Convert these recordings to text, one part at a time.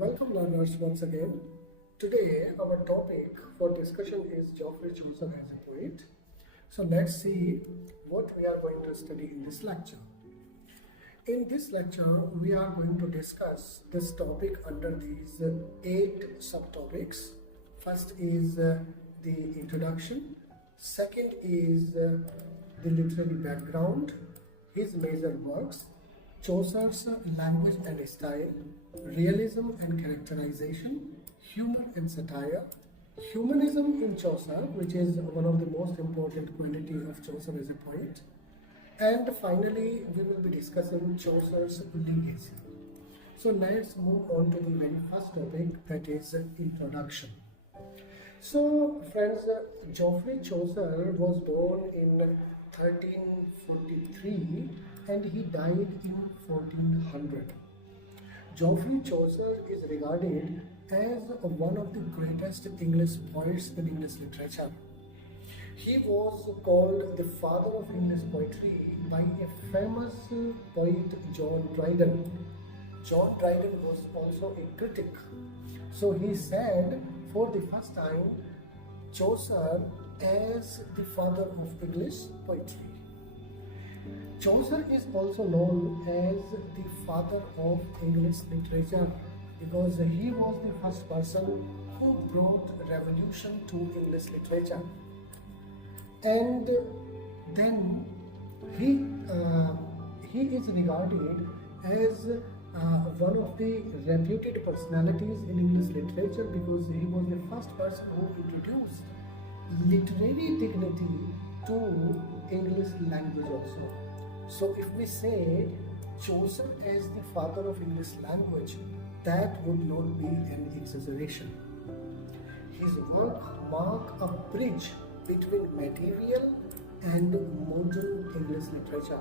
Welcome learners once again. Today our topic for discussion is Geoffrey Chaucer as a poet. So let's see what we are going to study in this lecture. In this lecture we are going to discuss this topic under these 8 subtopics. First is the introduction. Second is the literary background, his major works, Chaucer's language and style, realism and characterization, humor and satire, humanism in Chaucer, which is one of the most important qualities of Chaucer as a poet, and finally we will be discussing Chaucer's legacy. So let's move on to the very first topic, that is introduction. So friends, Geoffrey Chaucer was born in 1343 and he died in 1400. Geoffrey Chaucer is regarded as one of the greatest English poets in English literature. He was called the father of English poetry by a famous poet, John Dryden. John Dryden was also a critic. So he said for the first time Chaucer as the father of English poetry. Chaucer is also known as the father of English literature because he was the first person who brought revolution to English literature. And then he is regarded as one of the reputed personalities in English literature because he was the first person who introduced literary dignity to English language also. So if we say Chaucer as the father of English language, that would not be an exaggeration. His work marks a bridge between medieval and modern English literature.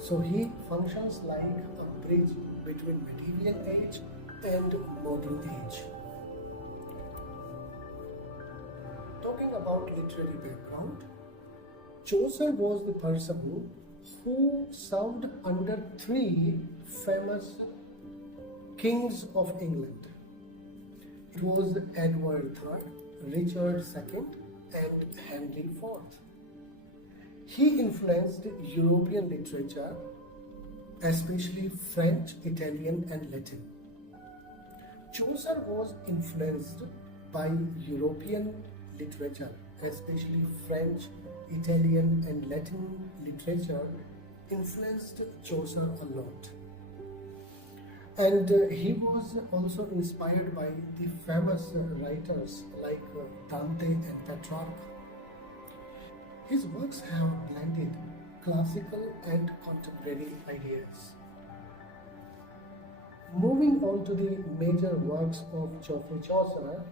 So he functions like a bridge between medieval age and modern age. Talking about literary background, Chaucer was the person who served under 3 famous kings of England. It was Edward III, Richard II, and Henry IV. He influenced European literature, especially French, Italian, and Latin. Chaucer was influenced by European literature, especially French, Italian, and Latin literature influenced Chaucer a lot. And he was also inspired by the famous writers like Dante and Petrarch. His works have blended classical and contemporary ideas. Moving on to the major works of Geoffrey Chaucer,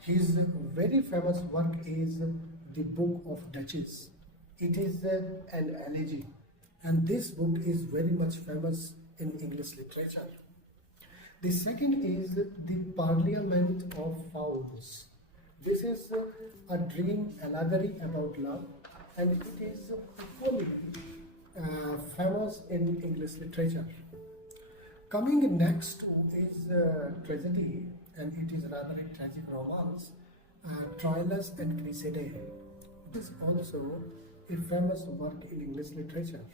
his very famous work is the Book of Duchess. It is an elegy, and this book is very much famous in English literature. The second is the Parliament of Fowls. This is a dream allegory about love, and it is equally famous in English literature. Coming next to is tragedy, and it is rather a tragic romance, Troilus and Cressida. It is also a famous work in English literature.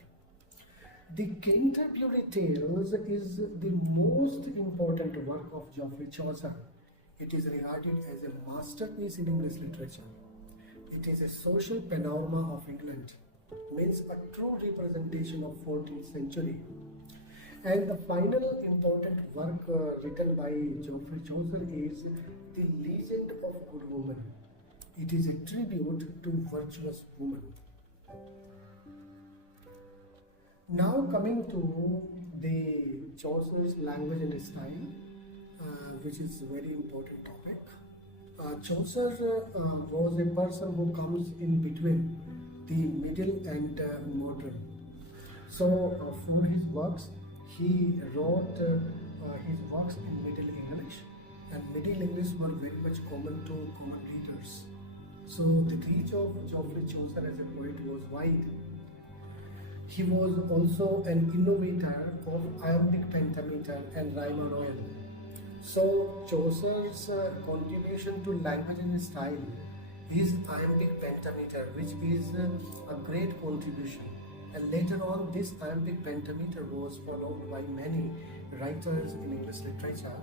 The Canterbury Tales is the most important work of Geoffrey Chaucer. It is regarded as a masterpiece in English literature. It is a social panorama of England, means a true representation of 14th century. And the final important work written by Geoffrey Chaucer is The Legend of Good Woman. It is a tribute to virtuous woman. Now coming to the Chaucer's language and style, which is a very important topic. Chaucer was a person who comes in between the middle and modern. So for his works, he wrote his works in Middle English, and Middle English were very much common to common readers. So the reach of Geoffrey Chaucer as a poet was wide. He was also an innovator of iambic pentameter and rima royal. So Chaucer's contribution to language and style is iambic pentameter, which is a great contribution. And later on, this iambic pentameter was followed by many writers in English literature.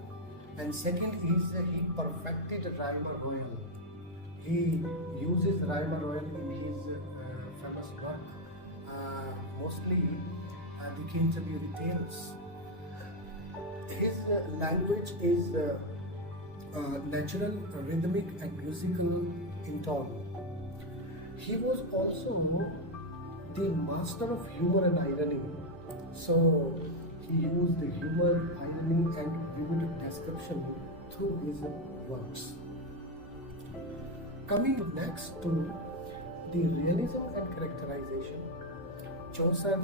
And second is he perfected rhyme royal. He uses rhyme royal in his famous work, mostly the Canterbury Tales. His language is natural, rhythmic, and musical in tone. He was also the master of humor and irony. So he used the humor, irony, and vivid description through his works. Coming next to the realism and characterization. Chaucer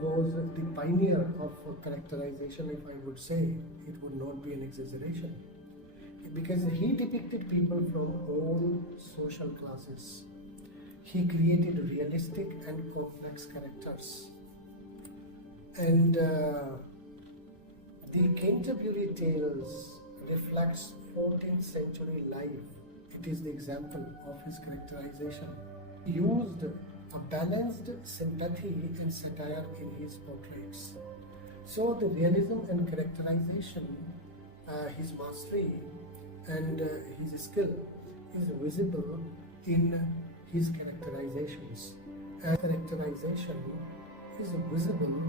was the pioneer of characterization, if I would say. It would not be an exaggeration, because he depicted people from all social classes. He created realistic and complex characters. And the Canterbury Tales reflects 14th century life. It is the example of his characterization. He used a balanced sympathy and satire in his portraits. So the realism and characterization, his mastery and his skill is visible in his characterizations. And characterization is visible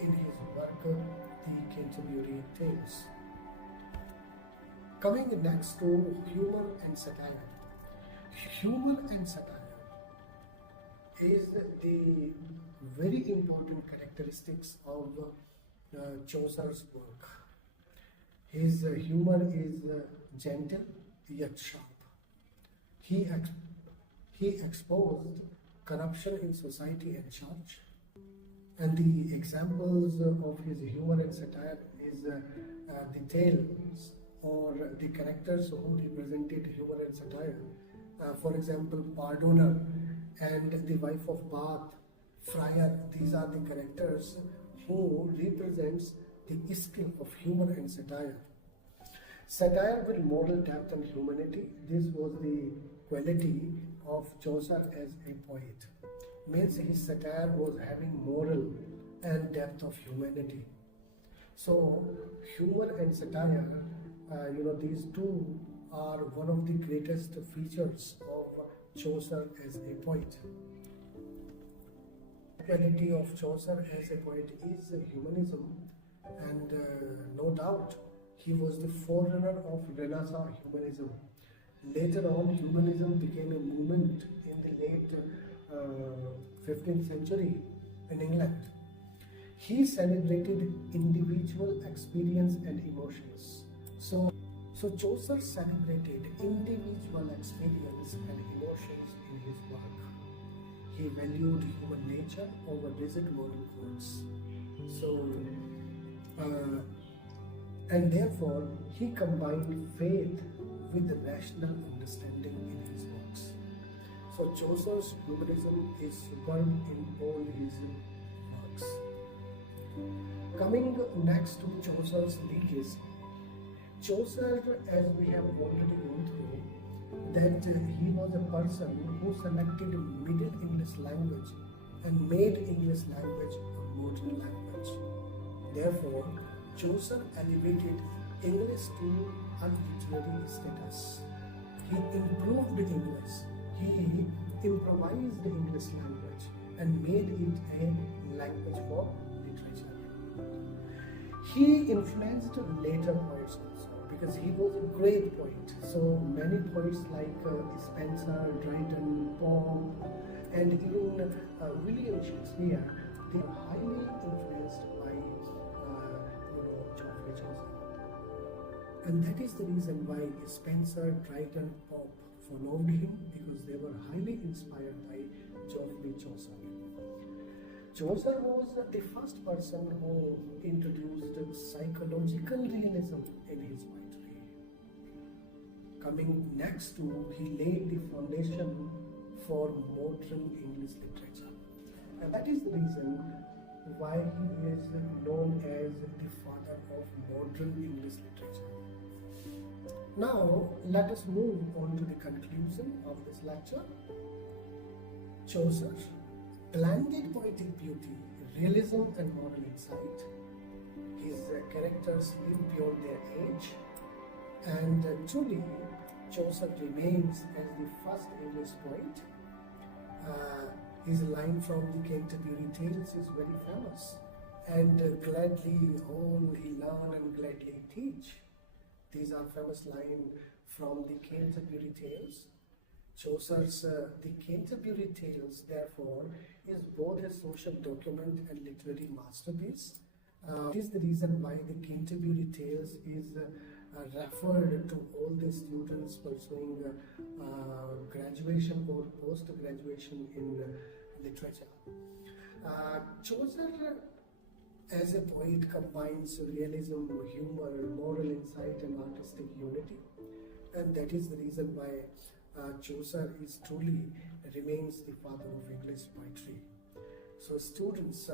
in his work, The Canterbury Tales. Coming next to humor and satire. Humor and satire is the very important characteristics of Chaucer's work. His humor is gentle yet sharp. He exposed corruption in society and church. And the examples of his humor and satire is the tales or the characters who represented humor and satire. For example, Pardoner and the wife of Bath, Friar. These are the characters who represents the skill of humor and satire. Satire with moral depth and humanity. This was the quality of Chaucer as a poet. Means his satire was having moral and depth of humanity. So humor and satire, these two are one of the greatest features of Chaucer as a poet. The quality of Chaucer as a poet is humanism, and no doubt he was the forerunner of Renaissance humanism. Later on, humanism became a movement in the late 15th century in England. He celebrated individual experience and emotions. So Chaucer celebrated individual experience and emotions in his work. He valued human nature over rigid moral codes. And therefore, he combined faith with rational understanding in his works. So Chaucer's humanism is superb in all his works. Coming next to Chaucer's legacy. Chaucer, as we have already gone through, that he was a person who selected Middle English language and made English language a modern language. Therefore, Chaucer elevated English to a literary status. He improved English. He improvised the English language and made it a language for literature. He influenced later poets also because he was a great poet. So many poets like Spenser, Dryden, Pope, and even William Shakespeare, they are highly influenced by Geoffrey Chaucer. And that is the reason why Spenser, Dryden, Pope followed him, because they were highly inspired by Geoffrey Chaucer. Chaucer was the first person who introduced psychological realism in his poetry. Coming next to, he laid the foundation for modern English literature. And that is the reason why he is known as the father of modern English literature. Now, let us move on to the conclusion of this lecture. Chaucer blended poetic beauty, realism and moral insight. His characters live beyond their age, and truly Chaucer remains as the first English poet. His line from the Canterbury Tales is very famous, and gladly all he learn and gladly teach. These are famous lines from the Canterbury Tales. Chaucer's The Canterbury Tales, therefore, is both a social document and literary masterpiece. It is the reason why the Canterbury Tales is referred to all the students pursuing graduation or post-graduation in literature. Chaucer as a poet combines realism, humor, moral insight and artistic unity, and that is the reason why Chaucer is truly remains the father of English poetry. So students,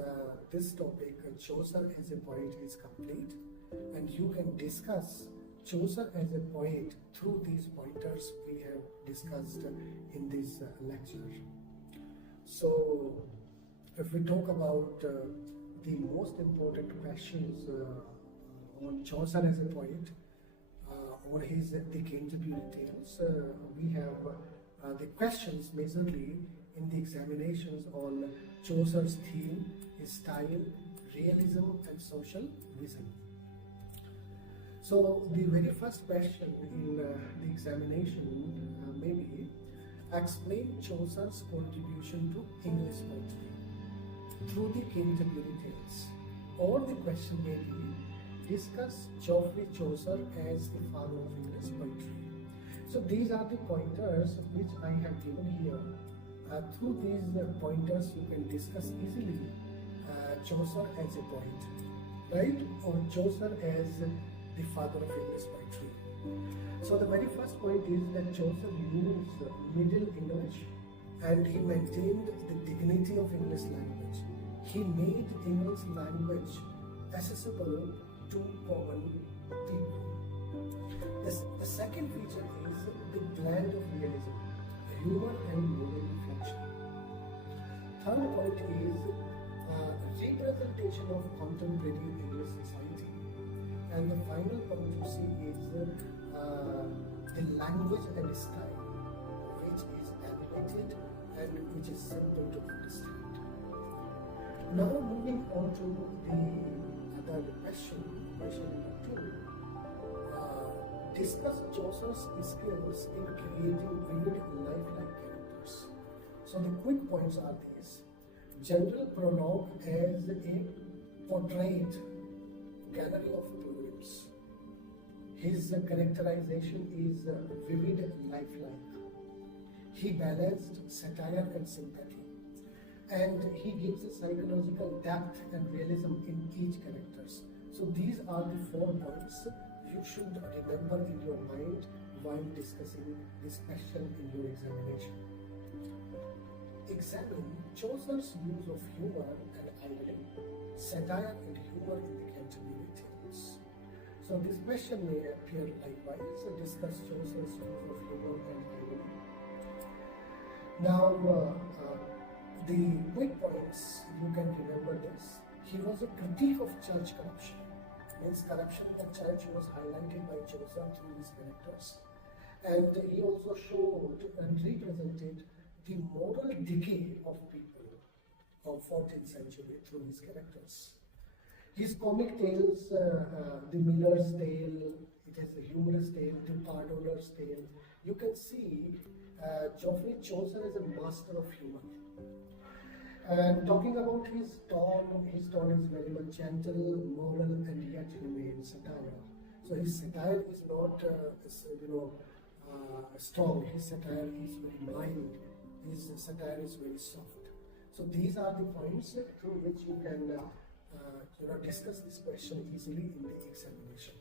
this topic, Chaucer as a poet, is complete, and you can discuss Chaucer as a poet through these pointers we have discussed in this lecture. So if we talk about the most important questions on Chaucer as a poet, on his The Canterbury Tales, we have the questions majorly in the examinations on Chaucer's theme, his style, realism and social vision. So the very first question in the examination may be, explain Chaucer's contribution to English poetry through the Canterbury Tales. Or the question may be, discuss Geoffrey Chaucer as the father of English poetry. So these are the pointers which I have given here. Through these pointers you can discuss easily Chaucer as a poet, right? Or Chaucer as the father of English poetry. So the very first point is that Chaucer used Middle English and he maintained the dignity of English language. He made English language accessible to common people. The second feature is the blend of realism, humor and moral reflection. Third point is representation of contemporary English society. And the final point you see is the language and style, which is animated and which is simple to understand. Now moving on to the other question number 2. Discuss Chaucer's skills in creating vivid lifelike characters. So the quick points are these. General prologue as a portrait gallery of pilgrims. His characterization is vivid, lifelike. He balanced satire and sympathy, and he gives a psychological depth and realism in each character. So these are the 4 points you should remember in your mind while discussing this question in your examination. Examine Chaucer's use of humor and irony, satire and humor in the Canterbury Tales. So this question may appear likewise. Discuss Chaucer's use of humor and irony. Now, the quick points, you can remember this. He was a critique of church corruption. Means corruption in the church was highlighted by Chaucer through his characters. And he also showed and represented the moral decay of people of 14th century through his characters. His comic tales, The Miller's Tale, it has a humorous tale, The Pardoner's Tale. You can see Geoffrey Chaucer is a master of humor. And talking about his tone is very much gentle, moral, and yet remains satire. So his satire is not, strong. His satire is very mild. His satire is very soft. So these are the points through which you can, discuss this question easily in the examination.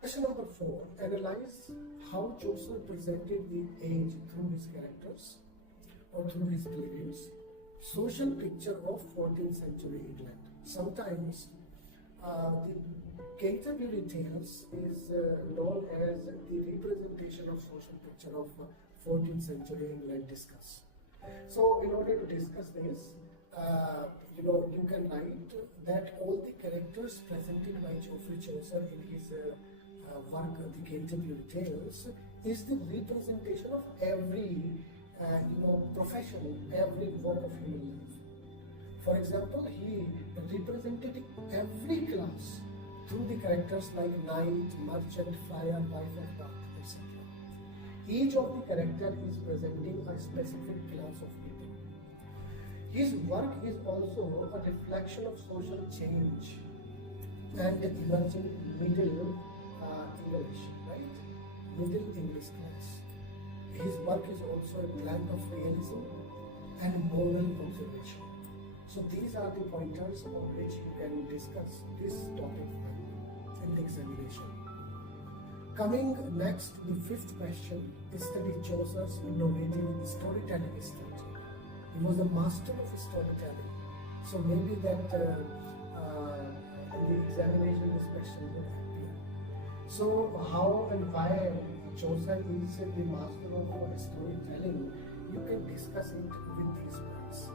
Question number 4: analyze how Chaucer presented the age through his characters, or through his pilgrims. Social picture of 14th century England. Sometimes the Canterbury Tales is known as the representation of social picture of 14th century England discuss. So in order to discuss this, you can write that all the characters presented by Geoffrey Chaucer in his work, The Canterbury Tales, is the representation of every profession, every walk of human life. For example, he represented every class through the characters like knight, merchant, friar, wife of God, etc. Each of the character is presenting a specific class of people. His work is also a reflection of social change and emerging Middle English, right? Middle English class. His work is also a blend of realism and moral observation. So these are the pointers on which you can discuss this topic in the examination. Coming next, the fifth question is study Chaucer's innovative storytelling strategy. He was a master of storytelling. So maybe that in the examination this question would appear. So how and why Chaucer is the master of storytelling, you can discuss it with these points.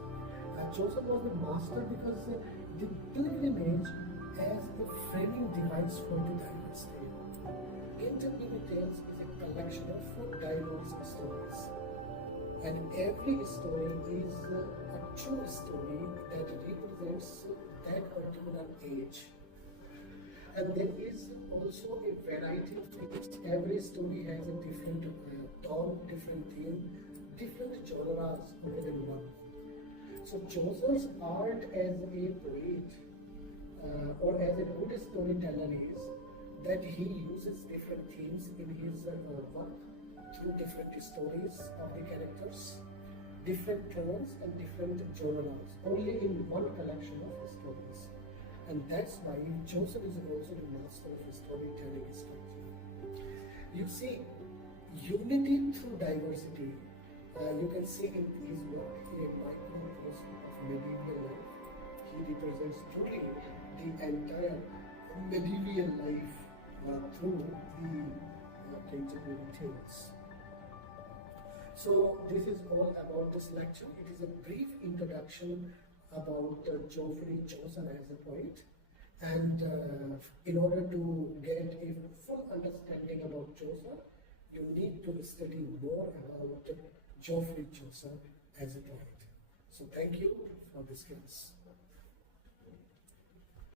Chaucer was the master because the pilgrimage as a framing device for the diverse tale. Canterbury Tales is a collection of diverse stories, and every story is a true story that represents that particular age. And there is also a variety of themes. Every story has a different tone, different theme, different genres within one. So Chaucer's art as a poet or as a good storyteller is that he uses different themes in his work through different stories of the characters, different tones and different genres, only in one collection of stories. And that's why Chaucer is also the master of storytelling strategy. You see, unity through diversity, you can see in his work a microcosm of medieval life. He represents truly the entire medieval life through the Canterbury Tales. So this is all about this lecture. It is a brief introduction about Geoffrey Chaucer as a poet, and in order to get a full understanding about Chaucer, you need to study more about Geoffrey Chaucer as a poet. So thank you for this class.